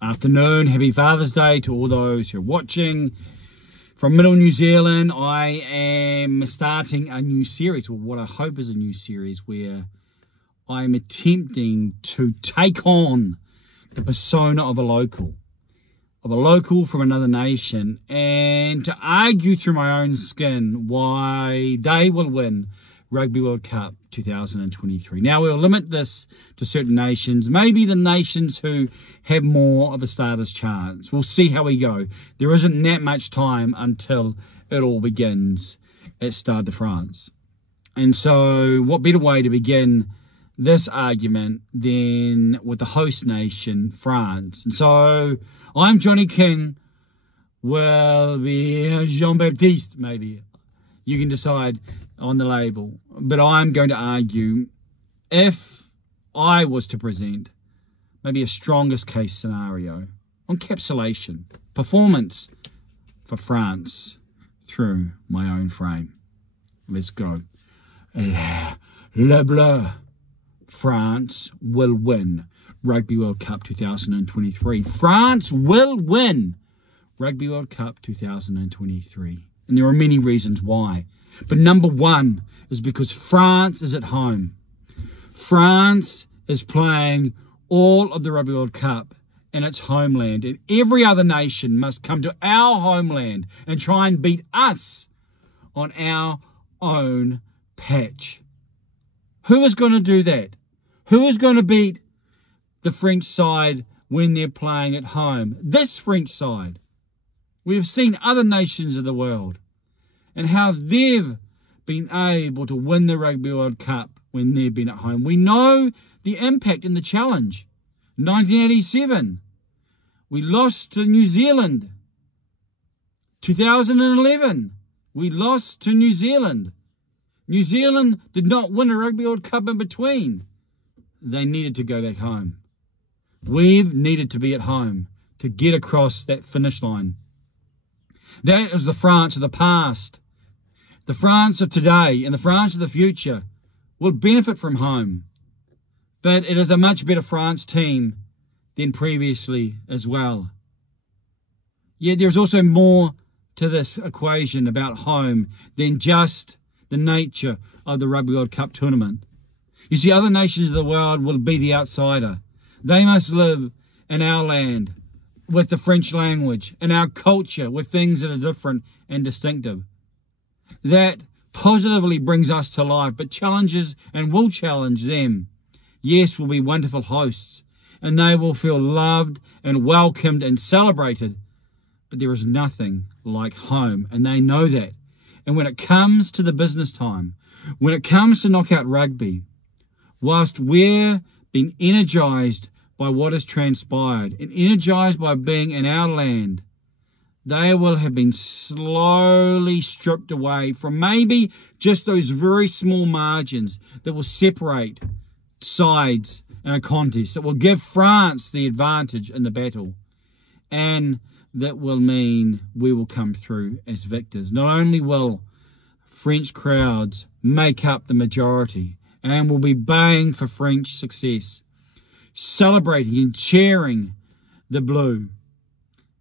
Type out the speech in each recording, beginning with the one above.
afternoon. Happy Father's Day to all those who are watching. From Middle New Zealand, I am starting a new series, or what I hope is a new series, where I'm attempting to take on the persona of a local from another nation, and to argue through my own skin why they will win Rugby World Cup 2023. Now, we'll limit this to certain nations, maybe the nations who have more of a starter's chance. We'll see how we go. There isn't that much time until it all begins at Stade de France. And so what better way to begin this argument than with the host nation, France. And so I'm Johnny King, will be Jean-Baptiste, maybe. You can decide on the label. But I'm going to argue, if I was to present maybe a strongest case scenario, encapsulation, performance for France through my own frame. Let's go. Le Bleu. France will win Rugby World Cup 2023. France will win Rugby World Cup 2023. And there are many reasons why. But number one is because France is at home. France is playing all of the Rugby World Cup in its homeland. And every other nation must come to our homeland and try and beat us on our own patch. Who is going to do that? Who is going to beat the French side when they're playing at home? This French side. We have seen other nations of the world and how they've been able to win the Rugby World Cup when they've been at home. We know the impact and the challenge. 1987, we lost to New Zealand. 2011, we lost to New Zealand. New Zealand did not win a Rugby World Cup in between. They needed to go back home. We've needed to be at home to get across that finish line. That is the France of the past. The France of today and the France of the future will benefit from home. But it is a much better France team than previously as well. Yet there's also more to this equation about home than just the nature of the Rugby World Cup tournament. You see, other nations of the world will be the outsider. They must live in our land with the French language, in our culture with things that are different and distinctive. That positively brings us to life, but challenges and will challenge them. Yes, we'll be wonderful hosts, and they will feel loved and welcomed and celebrated. But there is nothing like home, and they know that. And when it comes to the business time, when it comes to knockout rugby, whilst we're being energised by what has transpired and energised by being in our land, they will have been slowly stripped away from maybe just those very small margins that will separate sides in a contest, that will give France the advantage in the battle, and that will mean we will come through as victors. Not only will French crowds make up the majority and will be baying for French success, celebrating and cheering the blue,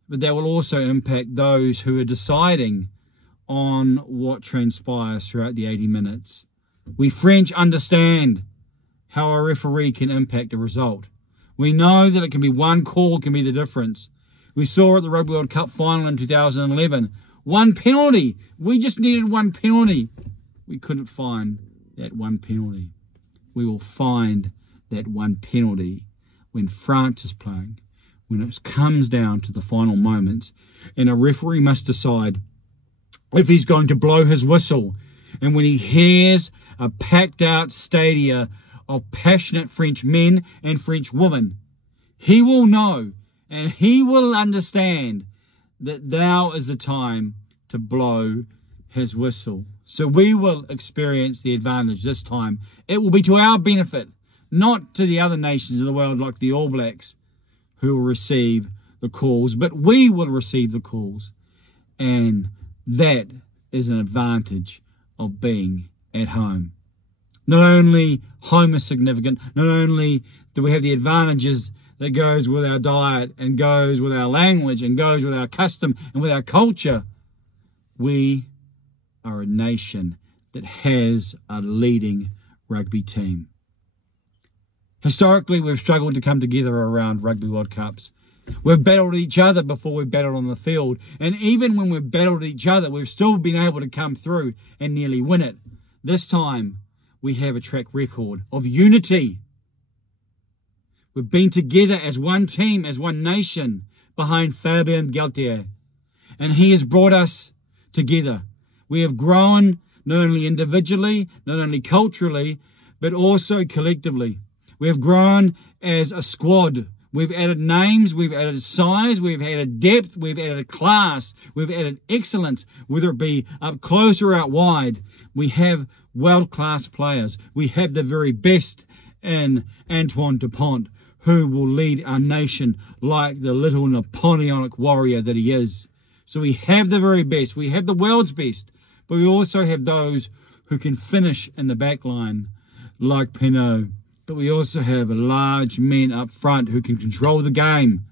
but that will also impact those who are deciding on what transpires throughout the 80 minutes. We French understand how a referee can impact a result. We know that it can be one call can be the difference. We saw at the Rugby World Cup final in 2011, one penalty. We just needed one penalty. We couldn't find that one penalty. We will find that one penalty when France is playing, when it comes down to the final moments, and a referee must decide if he's going to blow his whistle. And when he hears a packed out stadia of passionate French men and French women, he will know and he will understand that now is the time to blow his whistle. So we will experience the advantage this time. It will be to our benefit, not to the other nations of the world like the All Blacks, who will receive the calls, but we will receive the calls. And that is an advantage of being at home. Not only home is significant, not only do we have the advantages that goes with our diet and goes with our language and goes with our custom and with our culture. We are a nation that has a leading rugby team. Historically, we've struggled to come together around Rugby World Cups. We've battled each other before we've battled on the field. And even when we've battled each other, we've still been able to come through and nearly win it. This time, we have a track record of unity. We've been together as one team, as one nation, behind Fabien Galtier. And he has brought us together. We have grown not only individually, not only culturally, but also collectively. We have grown as a squad. We've added names, we've added size, we've added depth, we've added class, we've added excellence, whether it be up close or out wide. We have world-class players. We have the very best in Antoine Dupont, who will lead our nation like the little Napoleonic warrior that he is. So we have the very best. We have the world's best. But we also have those who can finish in the back line, like Pinot. But we also have large men up front who can control the game.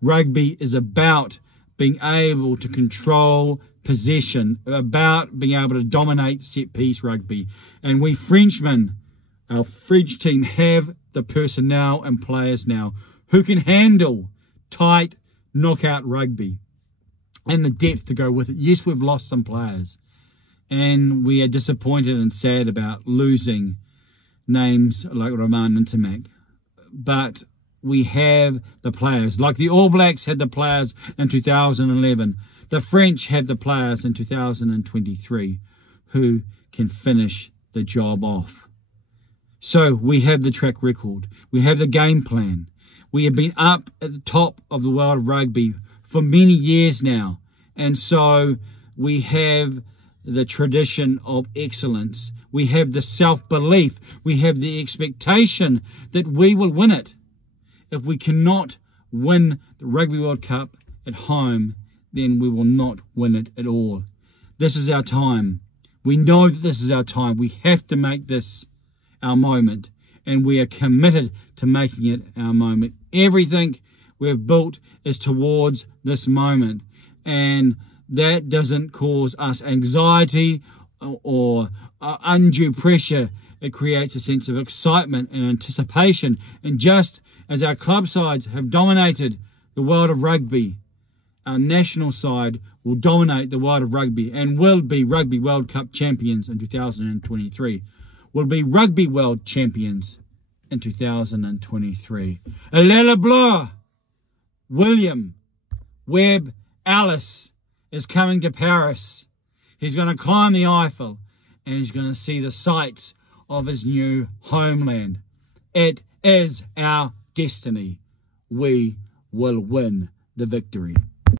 Rugby is about being able to control possession, about being able to dominate set-piece rugby. And we Frenchmen, our French team, have the personnel and players now who can handle tight knockout rugby and the depth to go with it. Yes, we've lost some players, and we are disappointed and sad about losing names like Romain Ntamak, but we have the players. Like the All Blacks had the players in 2011, the French have the players in 2023 who can finish the job off. So we have the track record, we have the game plan. We have been up at the top of the world of rugby for many years now, and so we have the tradition of excellence. We have the self-belief. We have the expectation that we will win it. If we cannot win the Rugby World Cup at home, then we will not win it at all. This is our time. We know that this is our time. We have to make this our moment, and we are committed to making it our moment. Everything we've built is towards this moment, and that doesn't cause us anxiety or undue pressure. It creates a sense of excitement and anticipation. And just as our club sides have dominated the world of rugby, our national side will dominate the world of rugby and will be Rugby World Cup champions in 2023. Will be Rugby World champions in 2023. L'aile bleu, William Webb Ellis is coming to Paris. He's going to climb the Eiffel and he's going to see the sights of his new homeland. It is our destiny. We will win the victory.